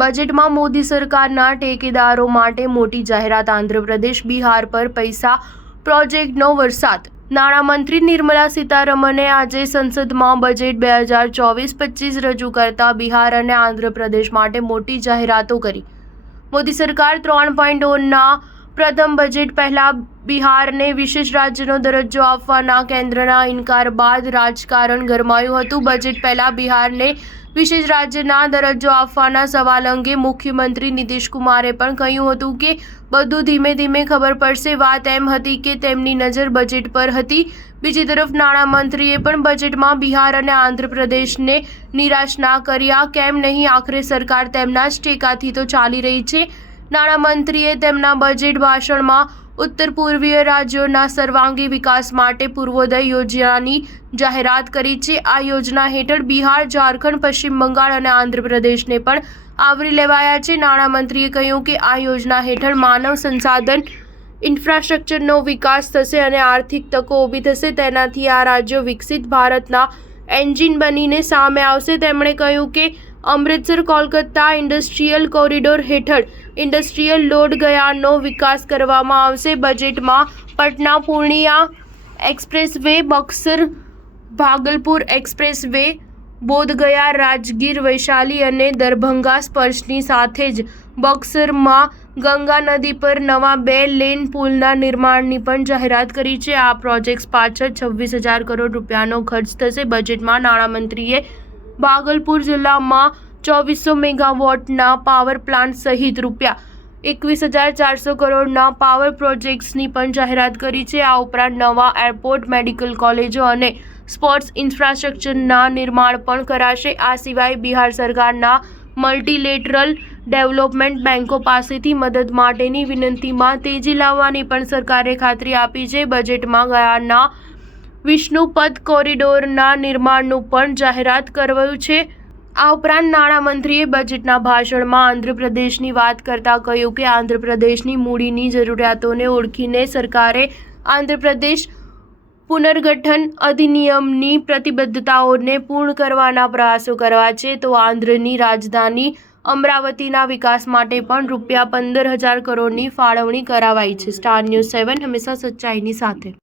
બજેટમાં મોદી સરકારના ટેકેદારો માટે મોટી જાહેરાત. આંધ્રપ્રદેશ બિહાર પર પૈસા પ્રોજેક્ટનો વરસાદ. નાણામંત્રી નિર્મલા સીતારમણે આજે સંસદમાં બજેટ 2024-25 રજૂ કરતા બિહાર અને આંધ્રપ્રદેશ માટે મોટી જાહેરાતો કરી. મોદી સરકાર 3.0ના પ્રથમ બજેટ પહેલા બિહારને વિશેષ રાજ્યનો દરજ્જો આપવાના કેન્દ્રના ઇનકાર બાદ રાજકારણ ગરમાયું હતું. બજેટ પહેલા બિહારને વિશેષ રાજ્યના દરજ્જો આપવાના સવાલ અંગે મુખ્યમંત્રી નીતિશ કુમારે પણ કહ્યું હતું કે બધું ધીમે ધીમે ખબર પડશે. વાત એમ હતી કે તેમની નજર બજેટ પર હતી. બીજી તરફ નાણામંત્રીએ પણ બજેટમાં બિહાર અને આંધ્રપ્રદેશને નિરાશ ના કર્યા. કેમ નહીં, આખરે સરકાર તેમના જ ટેકાથી તો ચાલી રહી છે. નાણામંત્રીએ તેમના બજેટ ભાષણમાં ઉત્તર પૂર્વીય રાજ્યોના સર્વાંગી વિકાસ માટે પૂર્વોદય યોજનાની જાહેરાત કરી છે. આ યોજના હેઠળ બિહાર, ઝારખંડ, પશ્ચિમ બંગાળ અને આંધ્રપ્રદેશને પણ આવરી લેવાયા છે. નાણામંત્રીએ કહ્યું કે આ યોજના હેઠળ માનવ સંસાધન ઇન્ફ્રાસ્ટ્રક્ચરનો વિકાસ થશે અને આર્થિક તકો ઊભી થશે. તેનાથી આ રાજ્યો વિકસિત ભારતના એન્જિન બનીને સામે આવશે. તેમણે કહ્યું કે અમૃતસર કોલકાતા ઇન્ડસ્ટ્રીયલ કોરિડોર હેઠળ ઇન્ડસ્ટ્રીયલ લોડ ગયાનો વિકાસ કરવામાં આવશે. બજેટમાં પટના પૂર્ણિયા એક્સપ્રેસવે, બક્સર ભાગલપુર એક્સપ્રેસવે, બોધગયા રાજગીર વૈશાલી અને દરભંગા સ્પર્શની સાથે જ બક્સરમાં ગંગા નદી પર નવા 2 લેન પુલના નિર્માણની પણ જાહેરાત કરી છે. આ પ્રોજેક્ટ્સ પાછળ 26,000 કરોડ રૂપિયાનો ખર્ચ થશે. બજેટમાં નાણામંત્રીએ ભાગલપુર જિલ્લામાં 2400 મેગાવોટના પાવર પ્લાન્ટ સહિત રૂપિયા 21,400 કરોડના પાવર પ્રોજેક્ટ્સની પણ જાહેરાત કરી છે. આ ઉપરાંત નવા એરપોર્ટ, મેડિકલ કોલેજો અને સ્પોર્ટ્સ ઇન્ફ્રાસ્ટ્રક્ચરના નિર્માણ પણ કરાશે. આ સિવાય બિહાર સરકારના મલ્ટીલેટરલ ડેવલપમેન્ટ બેન્કો પાસેથી મદદ માટેની વિનંતીમાં તેજી લાવવાની પણ સરકારે ખાતરી આપી છે. બજેટમાં ગયાના વિષ્ણુપદ કોરિડોરના નિર્માણનું પણ જાહેરાત કરાયું છે. આ ઉપરાંત નાણામંત્રીએ બજેટના ભાષણમાં આંધ્રપ્રદેશની વાત કરતા કહ્યું કે આંધ્રપ્રદેશની મૂડીની જરૂરિયાતોને ઓળખીને સરકારે આંધ્રપ્રદેશ પુનર્ગઠન અધિનિયમની પ્રતિબદ્ધતાઓને પૂર્ણ કરવાના પ્રયાસો કરવા છે. તો આંધ્રની રાજધાની અમરાવતીના વિકાસ માટે પણ રૂપિયા 15,000 કરોડની ફાળવણી કરાવાઈ છે. સ્ટાર ન્યૂઝ 7 હંમેશા સચ્ચાઈની સાથે.